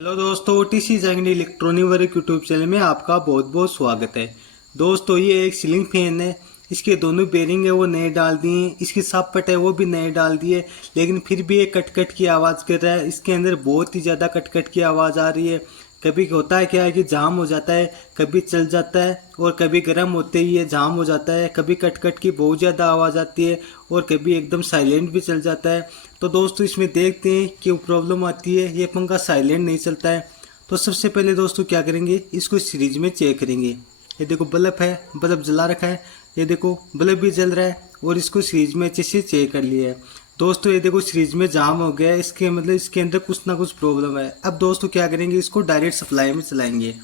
Hello दोस्तों, OTC जंगली electronic work YouTube channel में आपका बहुत बहुत स्वागत है। दोस्तों, ये एक सीलिंग फैन है। इसके दोनों बेरिंग है वो नए डाल दिए, इसकी सापट है वो भी नए डाल दिए, लेकिन फिर भी ये कट कट की आवाज़ कर रहा है। इसके अंदर बहुत ही ज़्यादा कट कट की आवाज़ आ रही है। कभी होता है क्या है कि जाम हो जाता है, कभी चल जाता है, और कभी गर्म होते ही ये जाम हो जाता है। कभी कट कट की बहुत ज़्यादा आवाज़ आती है और कभी एकदम साइलेंट भी चल जाता है। तो दोस्तों, इसमें देखते हैं कि प्रॉब्लम आती है, ये पंखा साइलेंट नहीं चलता है। तो सबसे पहले दोस्तों क्या करेंगे, इसको सीरीज में चेक करेंगे। ये देखो बल्ब है, बल्ब जला रखा है, ये देखो बल्ब भी जल रहा है, और इसको सीरीज में अच्छे से चेक कर लिया है। दोस्तों ये देखो सीरीज में जाम हो गया है, इसके मतलब इसके अंदर कुछ ना कुछ प्रॉब्लम है। अब दोस्तों क्या करेंगे, इसको डायरेक्ट सप्लाई में चलाएंगे।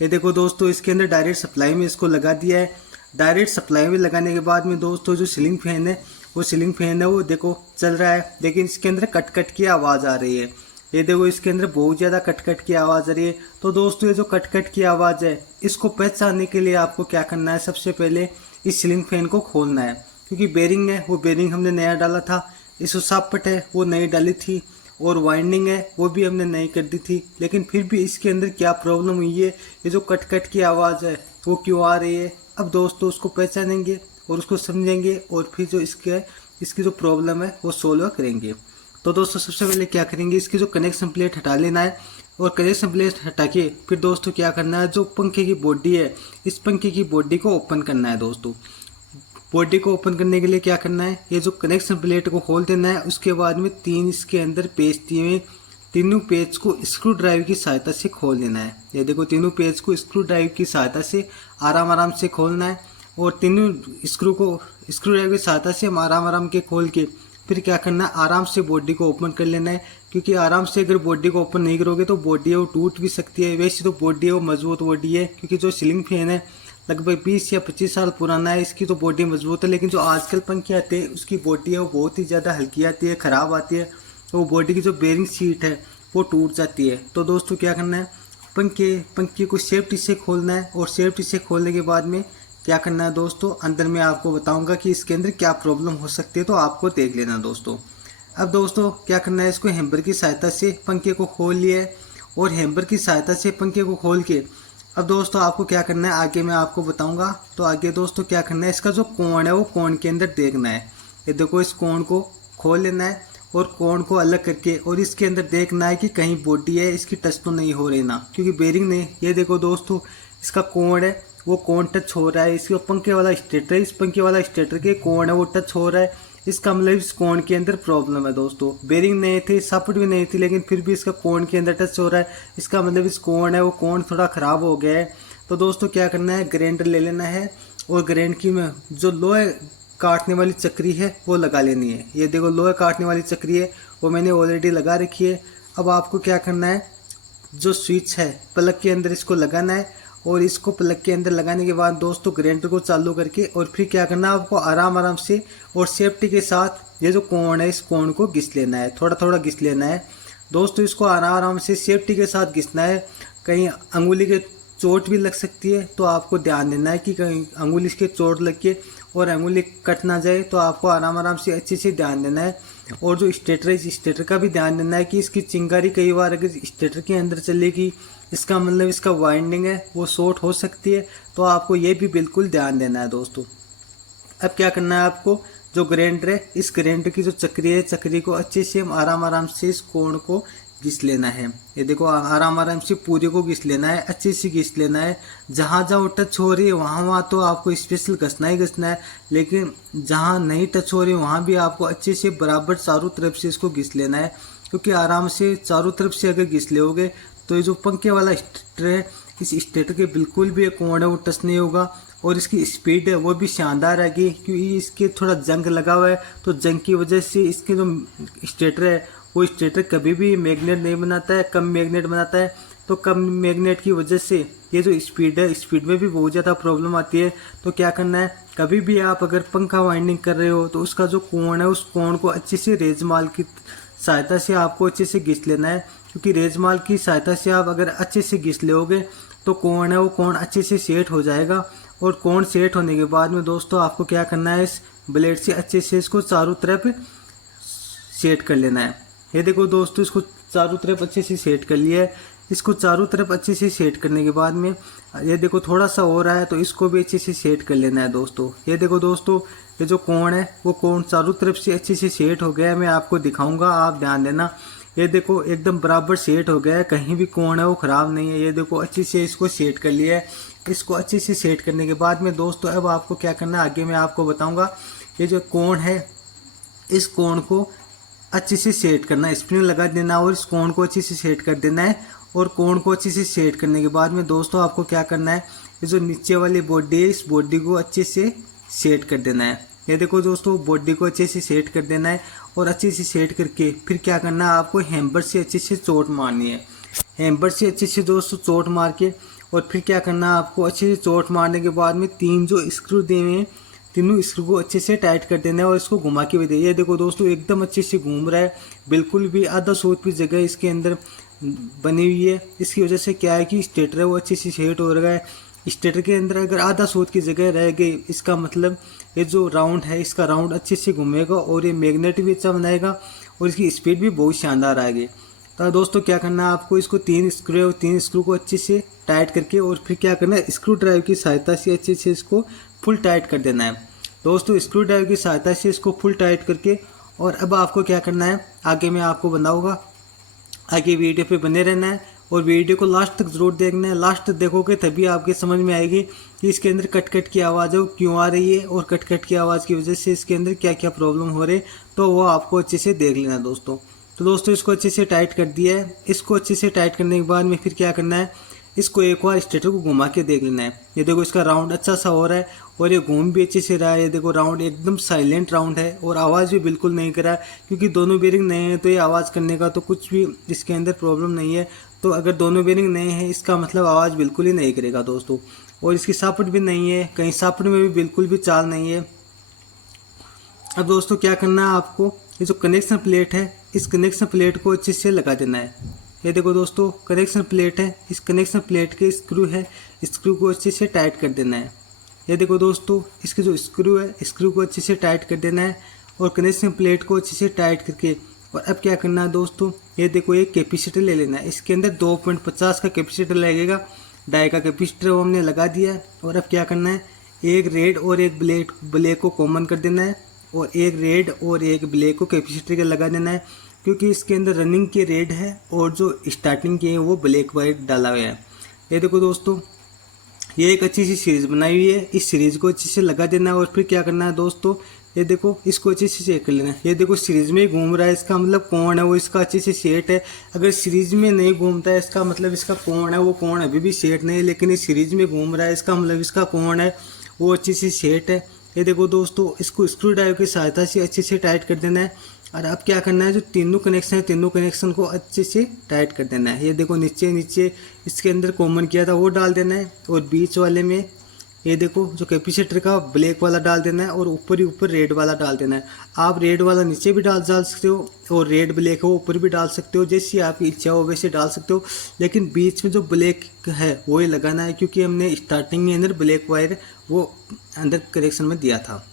ये देखो दोस्तों, इसके अंदर डायरेक्ट सप्लाई में इसको लगा दिया है। डायरेक्ट सप्लाई में लगाने के बाद में दोस्तों जो सीलिंग फैन है, वो सीलिंग फैन है वो देखो चल रहा है, लेकिन इसके अंदर कट कट की आवाज़ आ रही है। ये देखो इसके अंदर बहुत ज़्यादा कट कट की आवाज़ आ रही है। तो दोस्तों ये जो कट कट की आवाज़ है, इसको पहचानने के लिए आपको क्या करना है, सबसे पहले इस सीलिंग फैन को खोलना है। क्योंकि बेरिंग है वो बेरिंग हमने नया डाला था, इस सापट है वो नई डाली थी, और वाइंडिंग है वो भी हमने नई कर दी थी। लेकिन फिर भी इसके अंदर क्या प्रॉब्लम हुई है, ये जो कट कट की आवाज़ है वो क्यों आ रही है। अब दोस्तों उसको पहचानेंगे और उसको समझेंगे, और फिर जो इसकी जो प्रॉब्लम है वो सोल्व करेंगे। तो दोस्तों सबसे पहले क्या करेंगे, इसकी जो कनेक्शन प्लेट हटा लेना है, और कनेक्शन प्लेट हटा के फिर दोस्तों क्या करना है, जो पंखे की बॉडी है, इस पंखे की बॉडी को ओपन करना है। दोस्तों बॉडी को ओपन करने के लिए क्या करना है, ये जो कनेक्शन प्लेट को खोल देना है। उसके बाद में तीन इसके अंदर पेच दिए हुए, तीनों पेज को स्क्रू ड्राइव की सहायता से खोल देना है। ये देखो तीनों पेज को स्क्रू ड्राइव की सहायता से आराम आराम से खोलना है, और तीनों स्क्रू को स्क्रू ड्राइव की सहायता से हम आराम आराम के खोल के फिर क्या करना है, आराम से बॉडी को ओपन कर लेना है। क्योंकि आराम से अगर बॉडी को ओपन नहीं करोगे तो बॉडी है वो टूट भी सकती है। वैसे तो बॉडी है वो मजबूत बॉडी है, क्योंकि जो सीलिंग फैन है लगभग 20 या 25 साल पुराना है, इसकी तो बॉडी मजबूत है। लेकिन जो आजकल पंखे आते हैं उसकी बॉडी है वो बहुत ही ज़्यादा हल्की आती है, ख़राब आती है। तो वो बॉडी की जो बेरिंग सीट है वो टूट जाती है। तो दोस्तों क्या करना है, पंखे को सेफ्टी से खोलना है, और सेफ्टी से खोलने के बाद में क्या करना है दोस्तों, अंदर मैं आपको बताऊंगा कि इसके अंदर क्या प्रॉब्लम हो सकती है, तो आपको देख लेना दोस्तों। अब दोस्तों क्या करना है, इसको हैम्बर की सहायता से पंखे को खोल लिया है, और हैम्बर की सहायता से पंखे को खोल के अब दोस्तों आपको क्या करना है, आगे मैं आपको बताऊंगा। तो आगे दोस्तों क्या करना है, इसका जो कोण है वो कोण के अंदर देखना है। ये देखो इस कोण को खोल लेना है, और कोण को अलग करके और इसके अंदर देखना है कि कहीं बॉडी है इसकी टच तो नहीं हो रही ना, क्योंकि बेरिंग नहीं। ये देखो दोस्तों, इसका कोण है वो कोण टच हो रहा है, इसके पंखे वाला स्टेटर है, इस पंखे वाला स्टेटर के कोण है वो टच हो रहा है। इसका मतलब इस कोण के अंदर प्रॉब्लम है दोस्तों। बेरिंग नहीं थी, सापट भी नहीं थी, लेकिन फिर भी इसका कोण के अंदर टच हो रहा है। इसका मतलब इस कोण है वो कोण थोड़ा ख़राब हो गया है। तो दोस्तों क्या करना है, ग्राइंडर ले लेना है, और ग्राइंड की में जो लोहे काटने वाली चक्री है वो लगा लेनी है। ये देखो लोहे काटने वाली चक्री है वो मैंने ऑलरेडी लगा रखी है। अब आपको क्या करना है, जो स्विच है प्लग के अंदर इसको लगाना है, और इसको प्लग के अंदर लगाने के बाद दोस्तों ग्राइंडर को चालू करके, और फिर क्या करना है, आपको आराम आराम से और सेफ्टी के साथ ये जो कोण है इस कोण को घिस लेना है, थोड़ा थोड़ा घिस लेना है दोस्तों। इसको आराम आराम से सेफ्टी के साथ घिसना है। कहीं अंगुली के चोट भी लग सकती है, तो आपको ध्यान देना है कि कहीं अंगुली के चोट लग के और अंगुली कट ना जाए। तो आपको आराम आराम से अच्छे से ध्यान देना है। और जो स्टेटर है, इस स्टेटर का भी ध्यान देना है कि इसकी चिंगारी कई बार अगर स्टेटर के अंदर चलेगी, इसका मतलब इसका वाइंडिंग है वो शॉर्ट हो सकती है। तो आपको ये भी बिल्कुल ध्यान देना है दोस्तों। अब क्या करना है, आपको जो ग्राइंडर है, इस ग्राइंडर की जो चक्री है, चक्री को अच्छे से हम आराम आराम से इस कोण को घिस लेना है। ये देखो आराम आराम से पूरे को घिस लेना है, अच्छे से घिस लेना है। जहाँ जहाँ टच हो रही है वहाँ वहाँ तो आपको स्पेशल घसना ही घसना है, लेकिन जहाँ नहीं टच हो रही है वहाँ भी आपको अच्छे से बराबर चारों तरफ से इसको घिस लेना है। क्योंकि आराम से चारों तरफ से अगर घिस लोगे तो ये जो पंखे वाला स्टेटर है, इस स्टेटर के बिल्कुल भी कोण है वो टच नहीं होगा, और इसकी स्पीड है वो भी शानदार आएगी। क्योंकि इसके थोड़ा जंग लगा हुआ है, तो जंग की वजह से इसके जो स्टेटर है वो स्टेटर कभी भी मैग्नेट नहीं बनाता है, कम मैग्नेट बनाता है। तो कम मैग्नेट की वजह से ये जो स्पीड है, स्पीड में भी बहुत ज़्यादा प्रॉब्लम आती है। तो क्या करना है, कभी भी आप अगर पंखा वाइंडिंग कर रहे हो तो उसका जो कोण है उस कोण को अच्छे से रेजमाल की सहायता से आपको अच्छे से घिस लेना है। क्योंकि रेजमाल की सहायता से आप अगर अच्छे से घिस लोगे तो कोण है वो कोण अच्छे से सेट हो जाएगा। और कोण सेट होने के बाद में दोस्तों आपको क्या करना है, इस ब्लेड से अच्छे से इसको चारों तरफ सेट कर लेना है। ये देखो दोस्तों, इसको चारों तरफ अच्छे से सेट कर लिया है। इसको चारों तरफ अच्छे से सेट करने के बाद में ये देखो थोड़ा सा हो रहा है तो इसको भी अच्छे से सेट कर लेना है दोस्तों। ये देखो दोस्तों, ये जो कोण है वो कोण चारों तरफ से अच्छे से सेट हो गया है। मैं आपको दिखाऊंगा, आप ध्यान देना। ये देखो एकदम बराबर सेट हो गया है, कहीं भी कोण है वो खराब नहीं है। ये देखो अच्छे से इसको सेट कर लिया है। इसको अच्छे से सेट करने के बाद में दोस्तों अब आपको क्या करना है आगे मैं आपको बताऊंगा। ये जो कोण है इस कोण को अच्छे से सेट करना है, स्प्रिंग लगा देना और इस कोण को अच्छे से सेट कर देना है। और कोण को अच्छे से सेट करने के बाद में दोस्तों आपको क्या करना है, ये जो नीचे वाली बॉडी है इस बॉडी को अच्छे से सेट कर देना है। ये देखो दोस्तों, बॉडी को अच्छे से सेट कर देना है और अच्छे से सेट करके फिर क्या करना है, आपको हैमर से अच्छे से चोट मारनी है। हैमर से अच्छे से दोस्तों चोट मार के और फिर क्या करना है, आपको अच्छे से चोट मारने के बाद में 3 जो स्क्रू दिए हुए हैं तीनों स्क्रू को अच्छे से टाइट कर देना है और इसको घुमा के भी दे। ये देखो दोस्तों एकदम अच्छे से घूम रहा है, बिल्कुल भी आधा सूत भी जगह इसके अंदर बनी हुई है। इसकी वजह से क्या है कि स्टेटर है वो अच्छे से सेट हो रहा है। स्टेटर के अंदर अगर आधा सूत की जगह रह गई, इसका मतलब ये जो राउंड है इसका राउंड अच्छे से घूमेगा और ये मैग्नेट भी अच्छा बनाएगा और इसकी स्पीड भी बहुत शानदार आएगी। तो दोस्तों क्या करना है, आपको इसको 3 स्क्रू को अच्छे से टाइट करके और फिर क्या करना है, स्क्रू ड्राइवर की सहायता से अच्छे से इसको फुल टाइट कर देना है। दोस्तों स्क्रू ड्राइवर की सहायता से इसको फुल टाइट करके और अब आपको क्या करना है आगे मैं आपको बताऊंगा। आगे वीडियो पे बने रहना है और वीडियो को लास्ट तक जरूर देखना है। लास्ट तक देखोगे तभी आपके समझ में आएगी कि इसके अंदर कट कट की आवाज़ है वो क्यों आ रही है और कट कट की आवाज़ की वजह से इसके अंदर क्या क्या प्रॉब्लम हो रही है, तो वो आपको अच्छे से देख लेना दोस्तों। तो दोस्तों इसको अच्छे से टाइट कर दिया है। इसको अच्छे से टाइट करने के बाद में फिर क्या करना है, इसको एक बार स्टेटर को घुमा के देख लेना है। ये देखो इसका राउंड अच्छा सा हो रहा है और ये घूम भी अच्छे से रहा है। ये देखो राउंड एकदम साइलेंट राउंड है और आवाज़ भी बिल्कुल नहीं कर रहा है, क्योंकि दोनों बेरिंग नए हैं तो ये आवाज़ करने का तो कुछ भी इसके अंदर प्रॉब्लम नहीं है। तो अगर दोनों बेरिंग नए हैं इसका मतलब आवाज़ बिल्कुल ही नहीं करेगा दोस्तों। और इसकी सापट भी नहीं है, कहीं सापट में भी बिल्कुल भी चाल नहीं है। अब दोस्तों क्या करना है, आपको ये जो कनेक्शन प्लेट है इस कनेक्शन प्लेट को अच्छे से लगा देना है। ये देखो दोस्तों कनेक्शन प्लेट है, इस कनेक्शन प्लेट के स्क्रू है, स्क्रू को अच्छे से टाइट कर देना है। ये देखो दोस्तों इसके जो स्क्रू है स्क्रू को अच्छे से टाइट कर देना है और कनेक्शन प्लेट को अच्छे से टाइट करके और अब क्या करना है दोस्तों, ये देखो एक कैपेसिटर ले लेना है। इसके अंदर 2.50 का कैपेसिटर लगेगा, डाई का कैपेसिटर वो हमने लगा दिया है। और अब क्या करना है, एक रेड और एक ब्लैक को कॉमन कर देना है और एक रेड और एक ब्लैक को कैपेसिटर के लगा देना है, क्योंकि इसके अंदर रनिंग के रेड है और जो स्टार्टिंग के है वो ब्लैक वाइट डाला हुआ है। ये देखो दोस्तों ये एक अच्छी सी सीरीज बनाई हुई है, इस सीरीज को अच्छे से लगा देना है और फिर क्या करना है दोस्तों, ये देखो इसको अच्छे से चेक कर लेना है। ये देखो सीरीज में ही घूम रहा है, इसका मतलब कौन है वो इसका अच्छे से सेट है। अगर सीरीज में नहीं घूमता है इसका मतलब इसका कौन है वो कौन अभी भी सेट नहीं है, लेकिन इस सीरीज में घूम रहा है इसका मतलब इसका कौन है वो अच्छे से सेट है। ये देखो दोस्तों इसको स्क्रू ड्राइवर की सहायता से अच्छे से टाइट कर देना है। और अब क्या करना है, जो तीनों कनेक्शन है तीनों कनेक्शन को अच्छे से टाइट कर देना है। ये देखो नीचे नीचे इसके अंदर कॉमन किया था वो डाल देना है और बीच वाले में ये देखो जो कैपेसिटर का ब्लैक वाला डाल देना है और ऊपर ही ऊपर रेड वाला डाल देना है। आप रेड वाला नीचे भी डाल सकते हो और रेड ब्लैक है वो ऊपर भी डाल सकते हो, जैसी आपकी इच्छा हो वैसे डाल सकते हो, लेकिन बीच में जो ब्लैक है वो ही लगाना है, क्योंकि हमने स्टार्टिंग में अंदर ब्लैक वायर वो अंदर कनेक्शन में दिया था।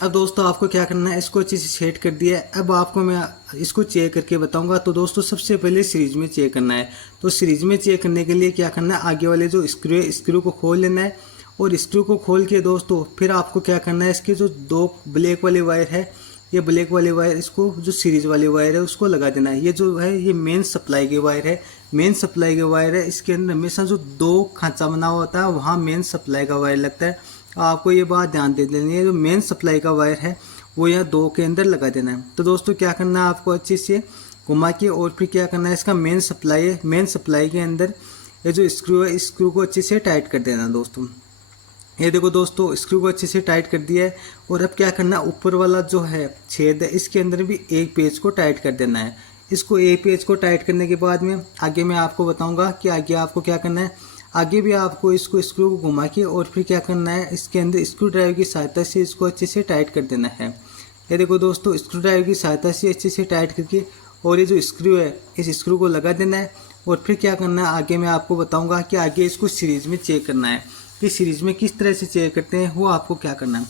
अब दोस्तों आपको क्या करना है, इसको अच्छे से सेट कर दिया है। अब आपको मैं इसको चेक करके बताऊंगा। तो दोस्तों सबसे पहले सीरीज में चेक करना है। तो सीरीज में चेक करने के लिए क्या करना है, आगे वाले जो स्क्रू है स्क्रू को खोल लेना है और स्क्रू को खोल के दोस्तों फिर आपको क्या करना है, इसके जो 2 ब्लैक वाले वायर है ये ब्लैक वाले वायर इसको जो सीरीज वाले वायर है उसको लगा देना है। ये जो है ये मेन सप्लाई के वायर है, मेन सप्लाई के वायर है। इसके अंदर हमेशा जो 2 खांचा बना होता है वहाँ मेन सप्लाई का वायर लगता है। आपको ये बात ध्यान दे देनी है, जो मेन सप्लाई का वायर है वो यहाँ 2 के अंदर लगा देना है। तो दोस्तों क्या करना है, आपको अच्छे से घुमा के और फिर क्या करना है, इसका मेन सप्लाई है, मेन सप्लाई के अंदर ये जो स्क्रू है स्क्रू को अच्छे से टाइट कर देना है दोस्तों। ये देखो दोस्तों स्क्रू को अच्छे से टाइट कर दिया है। और अब क्या करना है, ऊपर वाला जो है छेद है इसके अंदर भी एक पेज को टाइट कर देना है। इसको एक पेज को टाइट करने के बाद में आगे मैं आपको बताऊंगा कि आगे आपको क्या करना है। आगे भी आपको इसको स्क्रू को घुमा के और फिर क्या करना है, इसके अंदर स्क्रू ड्राइवर की सहायता से इसको अच्छे से टाइट कर देना है। ये देखो दोस्तों स्क्रू ड्राइवर की सहायता से अच्छे से टाइट करके और ये जो स्क्रू है इस स्क्रू को लगा देना है। और फिर क्या करना है, आगे मैं आपको बताऊंगा कि आगे इसको सीरीज में चेक करना है कि सीरीज में किस तरह से चेक करते हैं, वो आपको क्या करना है।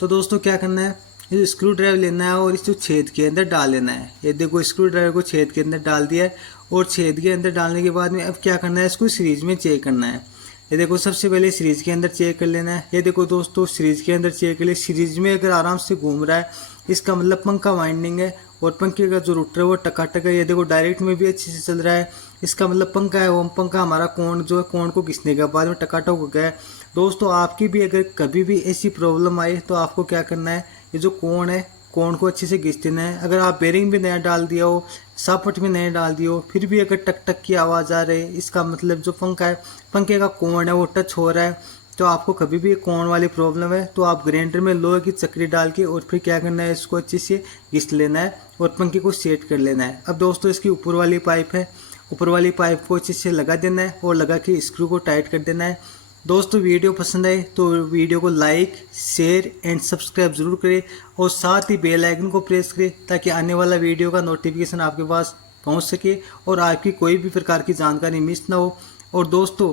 तो दोस्तों क्या करना है, ये जो स्क्रू ड्राइवर लेना है और इस जो छेद के अंदर डाल लेना है। ये देखो स्क्रू ड्राइवर को छेद के अंदर डाल दिया है और छेद के अंदर डालने के बाद में अब क्या करना है, इसको सीरीज में चेक करना है। ये देखो सबसे पहले सीरीज के अंदर चेक कर लेना है। ये देखो दोस्तों सीरीज के अंदर चेक कर ले, सीरीज में अगर आराम से घूम रहा है इसका मतलब पंखा वाइंडिंग है और पंखे का जो रोटर है वो टकाटक है। ये देखो डायरेक्ट में भी अच्छे से चल रहा है, इसका मतलब पंखा है वो पंखा हमारा कोण जो है कोण को घिसने के बाद में टकाटक हो गया है। दोस्तों आपकी भी अगर कभी भी ऐसी प्रॉब्लम आए तो आपको क्या करना है, ये जो कोण है कोण को अच्छे से घिस देना है। अगर आप बेरिंग भी नया डाल दिया हो, सापट भी नया डाल दिया हो, फिर भी अगर टक टक की आवाज़ आ रही है इसका मतलब जो पंखा है पंखे का कोण है वो टच हो रहा है। तो आपको कभी भी कोण वाली प्रॉब्लम है तो आप ग्राइंडर में लोहे की चक्री डाल के और फिर क्या करना है, इसको अच्छे से घिस लेना है और पंखे को सेट कर लेना है। अब दोस्तों इसकी ऊपर वाली पाइप है, ऊपर वाली पाइप को अच्छे से लगा देना है और लगा के स्क्रू को टाइट कर देना है। दोस्तों वीडियो पसंद आए तो वीडियो को लाइक शेयर एंड सब्सक्राइब जरूर करें और साथ ही बेल आइकन को प्रेस करें ताकि आने वाला वीडियो का नोटिफिकेशन आपके पास पहुंच सके और आपकी कोई भी प्रकार की जानकारी मिस ना हो। और दोस्तों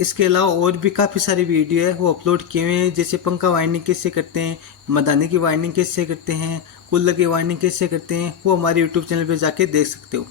इसके अलावा और भी काफ़ी सारी वीडियो है वो अपलोड किए हुए हैं, जैसे पंखा वाइंडिंग कैसे करते हैं, मदानी की वाइंडिंग कैसे करते हैं, कूलर की वाइंडिंग कैसे करते हैं, वो हमारे यूट्यूब चैनल पर जाके देख सकते हो।